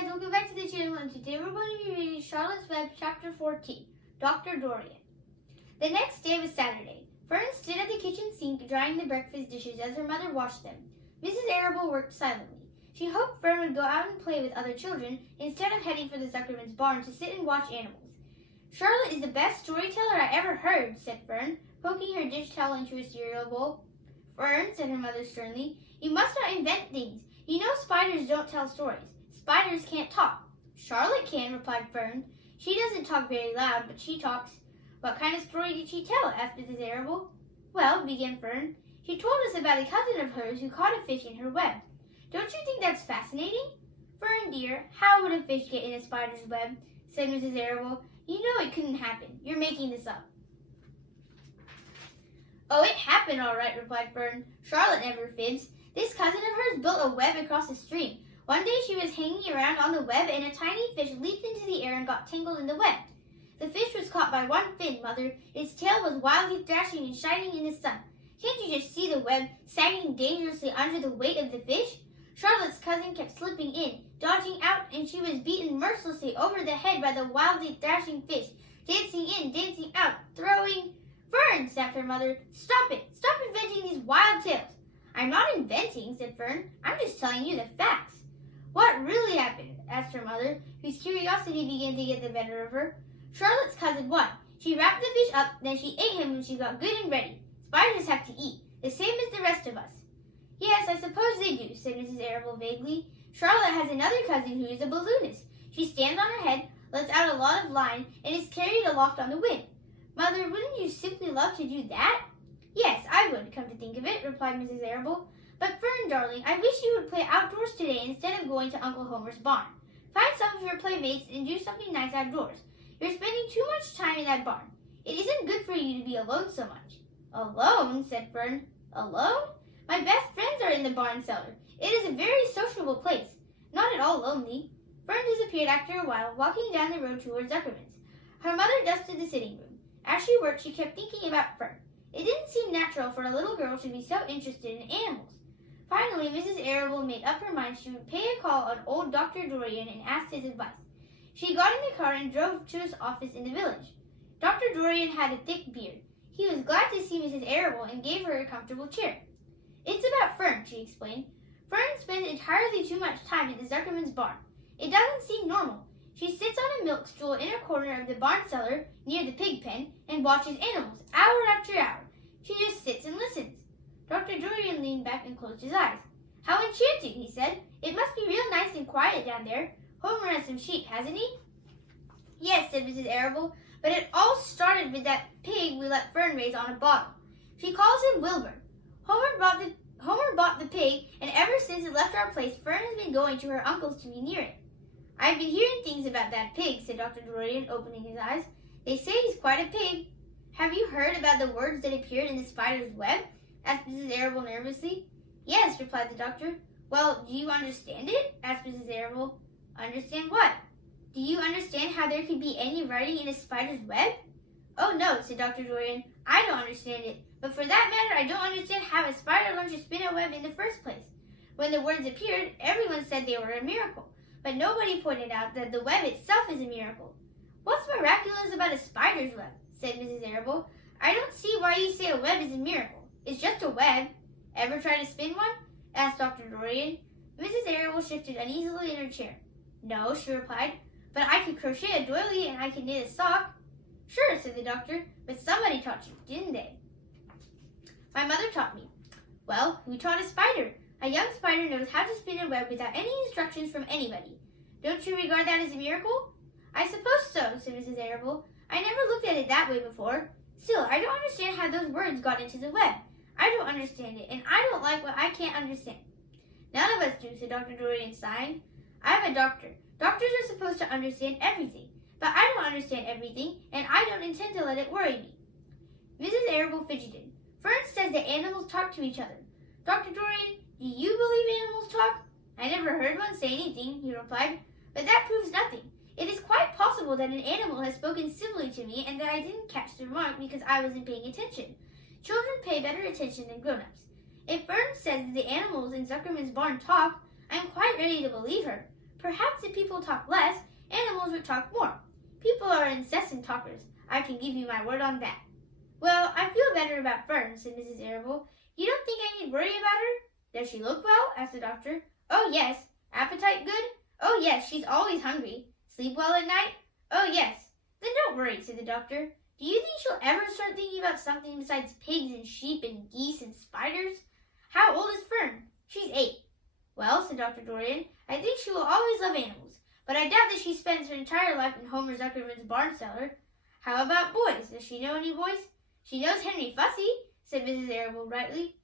guys, welcome back to the channel, and today we're going to be reading Charlotte's Web Chapter 14, Dr. Dorian. The next day was Saturday. Fern stood at the kitchen sink drying the breakfast dishes as her mother washed them. Mrs. Arable worked silently. She hoped Fern would go out and play with other children instead of heading for the Zuckerman's barn to sit and watch animals. Charlotte is the best storyteller I ever heard, said Fern, poking her dish towel into a cereal bowl. Fern, said her mother sternly, you must not invent things. You know spiders don't tell stories. Spiders can't talk. Charlotte can, replied Fern. She doesn't talk very loud, but she talks. What kind of story did she tell? Asked Mrs. Arable. Well, began Fern, she told us about a cousin of hers who caught a fish in her web. Don't you think that's fascinating? Fern, dear, how would a fish get in a spider's web? Said Mrs. Arable. You know it couldn't happen. You're making this up. Oh, it happened all right, replied Fern. Charlotte never fibs. This cousin of hers built a web across the stream. One day she was hanging around on the web and a tiny fish leaped into the air and got tangled in the web. The fish was caught by one fin, Mother. Its tail was wildly thrashing and shining in the sun. Can't you just see the web sagging dangerously under the weight of the fish? Charlotte's cousin kept slipping in, dodging out, and she was beaten mercilessly over the head by the wildly thrashing fish, dancing in, dancing out, throwing... Fern, snapped her mother, stop it! Stop inventing these wild tales! I'm not inventing, said Fern. I'm just telling you the facts. What really happened? Asked her mother, whose curiosity began to get the better of her. Charlotte's cousin won. She wrapped the fish up, then she ate him when she got good and ready. Spiders have to eat, the same as the rest of us. Yes, I suppose they do, said Mrs. Arable vaguely. Charlotte has another cousin who is a balloonist. She stands on her head, lets out a lot of line, and is carried aloft on the wind. Mother, wouldn't you simply love to do that? Yes, I would, come to think of it, replied Mrs. Arable. But Fern, darling, I wish you would play outdoors today instead of going to Uncle Homer's barn. Find some of your playmates and do something nice outdoors. You're spending too much time in that barn. It isn't good for you to be alone so much. Alone, said Fern. Alone? My best friends are in the barn cellar. It is a very sociable place. Not at all lonely. Fern disappeared after a while, walking down the road towards Zuckerman's. Her mother dusted the sitting room. As she worked, she kept thinking about Fern. It didn't seem natural for a little girl to be so interested in animals. Finally, Mrs. Arable made up her mind she would pay a call on old Dr. Dorian and ask his advice. She got in the car and drove to his office in the village. Dr. Dorian had a thick beard. He was glad to see Mrs. Arable and gave her a comfortable chair. It's about Fern, she explained. Fern spends entirely too much time at the Zuckerman's barn. It doesn't seem normal. She sits on a milk stool in a corner of the barn cellar near the pig pen and watches animals hour after hour. She just sits and listens. Dr. Dorian leaned back and closed his eyes. How enchanting, he said. It must be real nice and quiet down there. Homer has some sheep, hasn't he? Yes, said Mrs. Arable, but it all started with that pig we let Fern raise on a bottle. She calls him Wilbur. Homer bought the pig, and ever since it left our place, Fern has been going to her uncle's to be near it. I've been hearing things about that pig, said Dr. Dorian, opening his eyes. They say he's quite a pig. Have you heard about the words that appeared in the spider's web? Asked Mrs. Arable nervously. Yes, replied the doctor. Well, do you understand it? Asked Mrs. Arable. Understand what? Do you understand how there could be any writing in a spider's web? Oh no, said Dr. Dorian. I don't understand it. But for that matter, I don't understand how a spider learned to spin a web in the first place. When the words appeared, everyone said they were a miracle. But nobody pointed out that the web itself is a miracle. What's miraculous about a spider's web? Said Mrs. Arable. I don't see why you say a web is a miracle. It's just a web. Ever try to spin one? Asked Dr. Dorian. Mrs. Arable shifted uneasily in her chair. No, she replied, but I could crochet a doily and I could knit a sock. Sure, said the doctor, but somebody taught you, didn't they? My mother taught me. Well, who taught a spider? A young spider knows how to spin a web without any instructions from anybody. Don't you regard that as a miracle? I suppose so, said Mrs. Arable. I never looked at it that way before. Still, I don't understand how those words got into the web. I don't understand it, and I don't like what I can't understand. None of us do, said Dr. Dorian, sighing. I'm a doctor. Doctors are supposed to understand everything, but I don't understand everything, and I don't intend to let it worry me. Mrs. Arable fidgeted. Fern says that animals talk to each other. Dr. Dorian, do you believe animals talk? I never heard one say anything, he replied, but that proves nothing. It is quite possible that an animal has spoken civilly to me and that I didn't catch the remark because I wasn't paying attention. Children pay better attention than grown-ups. If Fern says that the animals in Zuckerman's barn talk, I am quite ready to believe her. perhaps if people talk less, animals would talk more. People are incessant talkers. I can give you my word on that. Well, I feel better about Fern, said Mrs. Arable. You don't think I need worry about her? Does she look well? Asked the doctor. Oh, yes. Appetite good? Oh, yes, she's always hungry. Sleep well at night? Oh, yes. Then don't worry, said the doctor. Do you think she'll ever start thinking about something besides pigs and sheep and geese and spiders? How old is Fern? She's 8. Well, said Dr. Dorian, I think she will always love animals, but I doubt that she spends her entire life in Homer Zuckerman's barn cellar. How about boys? Does she know any boys? She knows Henry Fussy, said Mrs. Arable brightly.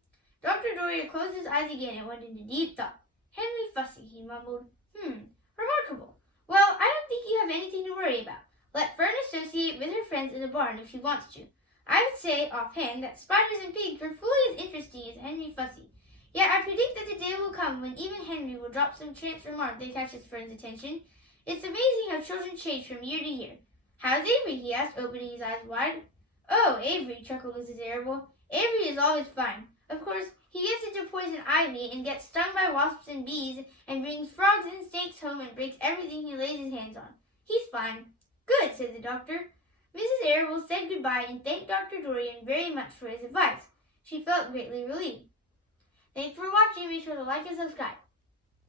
Dr. Dorian closed his eyes again and went into deep thought. Henry Fussy, he mumbled. Remarkable. Well, I don't think you have anything to worry about. Let Fern associate with her friends in the barn if she wants to. I would say, offhand, that spiders and pigs were fully as interesting as Henry Fussy. Yet I predict that the day will come when even Henry will drop some chance remark that catches Fern's attention. It's amazing how children change from year to year. How's Avery? He asked, opening his eyes wide. Oh, Avery, chuckled Mrs. Arable. Avery is always fine. Of course, he gets into poison ivy and gets stung by wasps and bees and brings frogs and snakes home and breaks everything he lays his hands on. He's fine. Good, said the doctor. Mrs. Arable said goodbye and thanked Dr. Dorian very much for his advice. She felt greatly relieved. Thanks for watching. Be sure to like and subscribe.